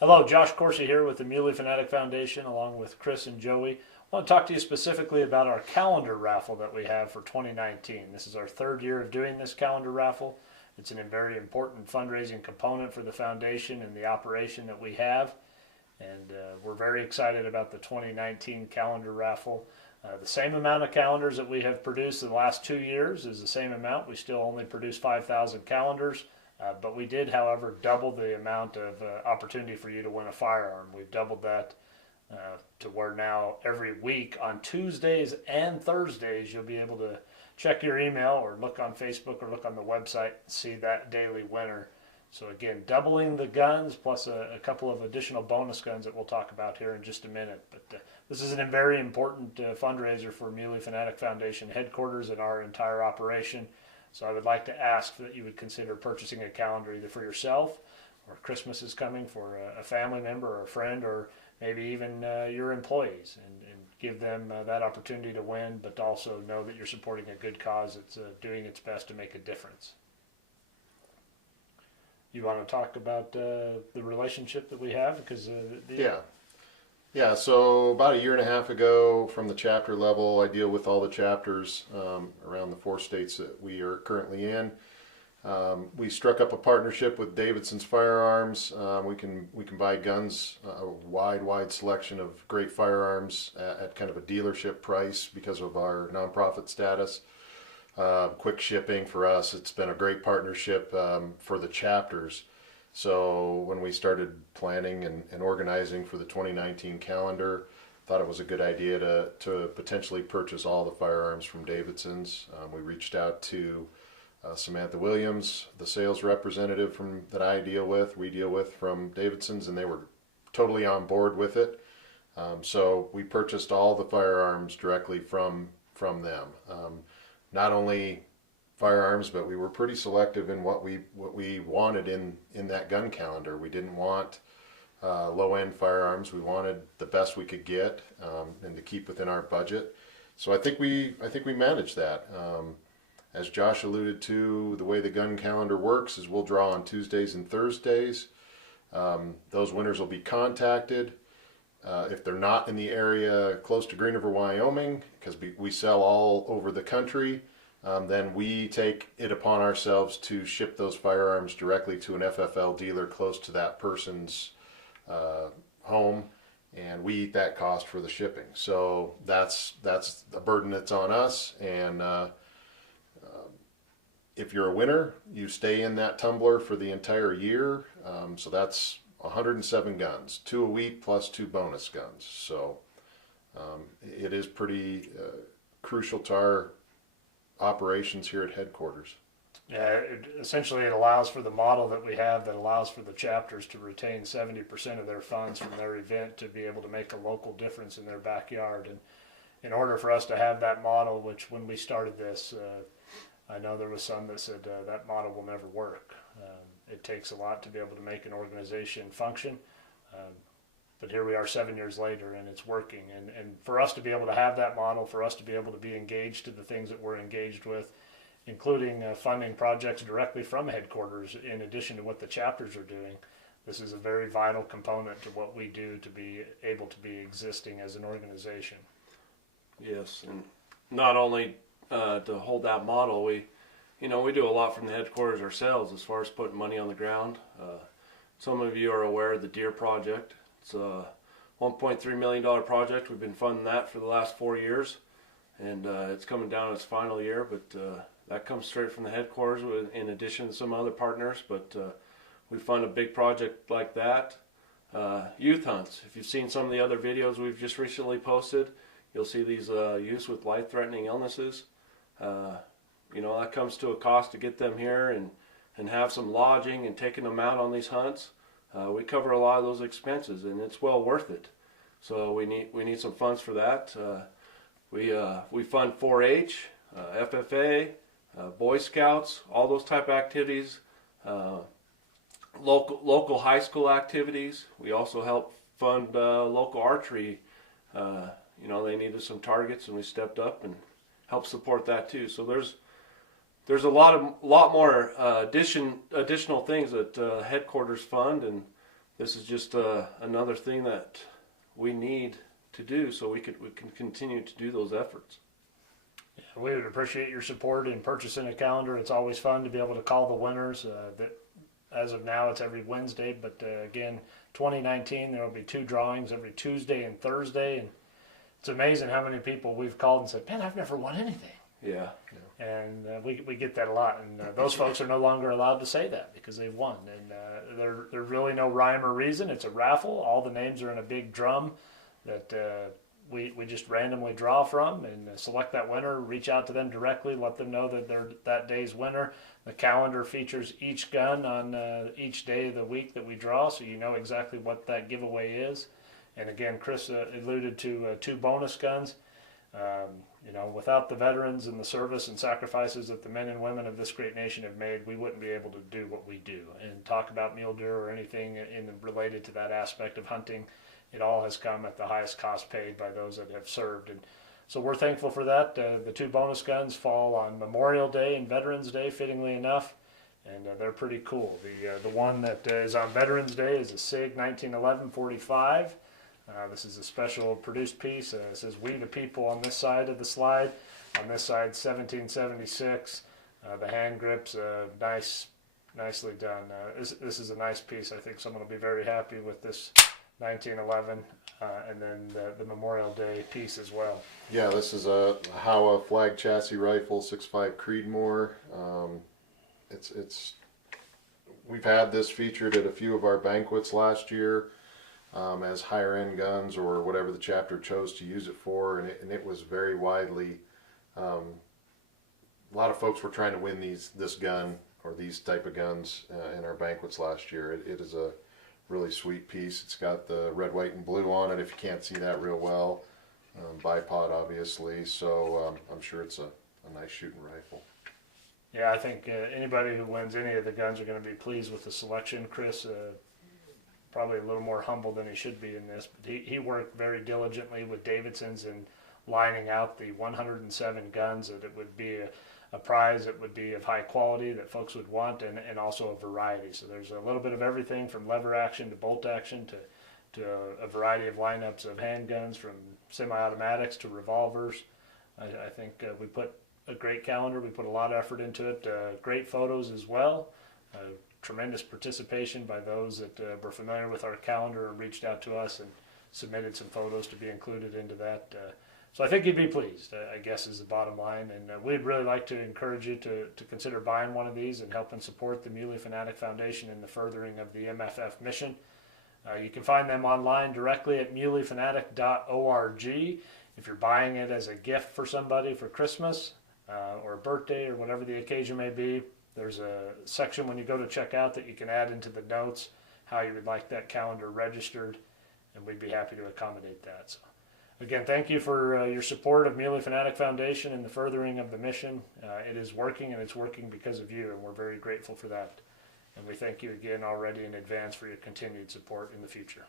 Hello, Josh Corsi here with the Muley Fanatic Foundation along with Chris and Joey. I want to talk to you specifically about our calendar raffle that we have for 2019. This is our third year of doing this calendar raffle. It's a very important fundraising component for the foundation and the operation that we have. And we're very excited about the 2019 calendar raffle. The same amount of calendars that we have produced in the last 2 years is the same amount. We still only produce 5,000 calendars. But we did, however, double the amount of opportunity for you to win a firearm. We've doubled that to where now every week on Tuesdays and Thursdays you'll be able to check your email or look on Facebook or look on the website and see that daily winner. So again, doubling the guns plus a couple of additional bonus guns that we'll talk about here in just a minute. But this is a very important fundraiser for Muley Fanatic Foundation headquarters and our entire operation. So I would like to ask that you would consider purchasing a calendar either for yourself, or Christmas is coming for a family member or a friend, or maybe even your employees, and give them that opportunity to win, but also know that you're supporting a good cause that's doing its best to make a difference. You want to talk about the relationship that we have? Because Yeah, so about a year and a half ago from the chapter level, I deal with all the chapters around the 4 states that we are currently in. We struck up a partnership with Davidson's Firearms. We can buy guns, a wide selection of great firearms at kind of a dealership price because of our nonprofit status. Quick shipping for us. It's been a great partnership for the chapters. So when we started planning and organizing for the 2019 calendar, thought it was a good idea to potentially purchase all the firearms from Davidson's. We reached out to Samantha Williams, the sales representative that we deal with from Davidson's, and they were totally on board with it. So we purchased all the firearms directly from them. Not only firearms, but we were pretty selective in what we wanted in that gun calendar. We didn't want low-end firearms. We wanted the best we could get and to keep within our budget. So I think we managed that. As Josh alluded to, the way the gun calendar works is we'll draw on Tuesdays and Thursdays. Those winners will be contacted. If they're not in the area close to Green River, Wyoming, because we sell all over the country, then we take it upon ourselves to ship those firearms directly to an FFL dealer close to that person's home, and we eat that cost for the shipping. So that's a burden that's on us, and if you're a winner, you stay in that tumbler for the entire year. So that's 107 guns, 2 a week plus 2 bonus guns. So it is pretty crucial to our operations here at headquarters. Yeah, essentially it allows for the model that we have that allows for the chapters to retain 70% of their funds from their event to be able to make a local difference in their backyard. And in order for us to have that model, which when we started this, I know there was some that said that model will never work. It takes a lot to be able to make an organization function. But here we are 7 years later, and it's working. And for us to be able to have that model, for us to be able to be engaged to the things that we're engaged with, including funding projects directly from headquarters in addition to what the chapters are doing, this is a very vital component to what we do to be able to be existing as an organization. Yes, and not only to hold that model, we do a lot from the headquarters ourselves as far as putting money on the ground. Some of you are aware of the Deer Project. It's a $1.3 million project. We've been funding that for the last 4 years, and it's coming down its final year, but that comes straight from the headquarters in addition to some other partners. But we fund a big project like that. Youth hunts. If you've seen some of the other videos we've just recently posted, you'll see these youths with life-threatening illnesses. That comes to a cost to get them here and have some lodging and taking them out on these hunts. We cover a lot of those expenses, and it's well worth it. So we need some funds for that. We fund 4-H, FFA, Boy Scouts, all those type of activities. Local high school activities. We also help fund local archery. They needed some targets, and we stepped up and helped support that too. So there's a lot more additional things that headquarters fund, and this is just another thing that we need to do so we can continue to do those efforts. We would appreciate your support in purchasing a calendar. It's always fun to be able to call the winners. That as of now, it's every Wednesday, but again, 2019 there will be 2 drawings every Tuesday and Thursday, and it's amazing how many people we've called and said, "Man, I've never won anything." Yeah. And we get that a lot, and those folks are no longer allowed to say that because they've won. And there's really no rhyme or reason. It's a raffle. All the names are in a big drum that we just randomly draw from and select that winner, reach out to them directly, let them know that they're that day's winner. The calendar features each gun on each day of the week that we draw, so you know exactly what that giveaway is. And again, Chris alluded to 2 bonus guns. You know, without the veterans and the service and sacrifices that the men and women of this great nation have made, we wouldn't be able to do what we do. And talk about mule deer or anything related to that aspect of hunting, it all has come at the highest cost paid by those that have served. And so we're thankful for that. The 2 bonus guns fall on Memorial Day and Veterans Day, fittingly enough, and they're pretty cool. The one that is on Veterans Day is a SIG 1911 45. This is a special produced piece. It says "We the People" on this side of the slide. On this side, 1776. The hand grips, nicely done. This is a nice piece. I think someone will be very happy with this 1911, and then the Memorial Day piece as well. Yeah, this is a Howa flag chassis rifle, 6.5 Creedmoor. We've had this featured at a few of our banquets last year. As higher end guns or whatever the chapter chose to use it for, and it was very widely. A lot of folks were trying to win this gun or these type of guns in our banquets last year. It is a really sweet piece. It's got the red, white, and blue on it. If you can't see that real well, bipod obviously. So I'm sure it's a nice shooting rifle. Yeah, I think anybody who wins any of the guns are going to be pleased with the selection. Chris. Probably a little more humble than he should be in this, but he worked very diligently with Davidson's in lining out the 107 guns that it would be a prize that would be of high quality that folks would want, and also a variety. So there's a little bit of everything from lever action to bolt action to a variety of lineups of handguns, from semi-automatics to revolvers. I think we put a great calendar. We put a lot of effort into it. Great photos as well. Tremendous participation by those that were familiar with our calendar and reached out to us and submitted some photos to be included into that. So I think you'd be pleased, I guess, is the bottom line. And we'd really like to encourage you to consider buying one of these and helping support the Muley Fanatic Foundation in the furthering of the MFF mission. You can find them online directly at muleyfanatic.org. If you're buying it as a gift for somebody for Christmas or a birthday or whatever the occasion may be, there's a section when you go to check out that you can add into the notes how you would like that calendar registered, and we'd be happy to accommodate that. So, again, thank you for your support of Muley Fanatic Foundation and the furthering of the mission. It is working, and it's working because of you, and we're very grateful for that. And we thank you again already in advance for your continued support in the future.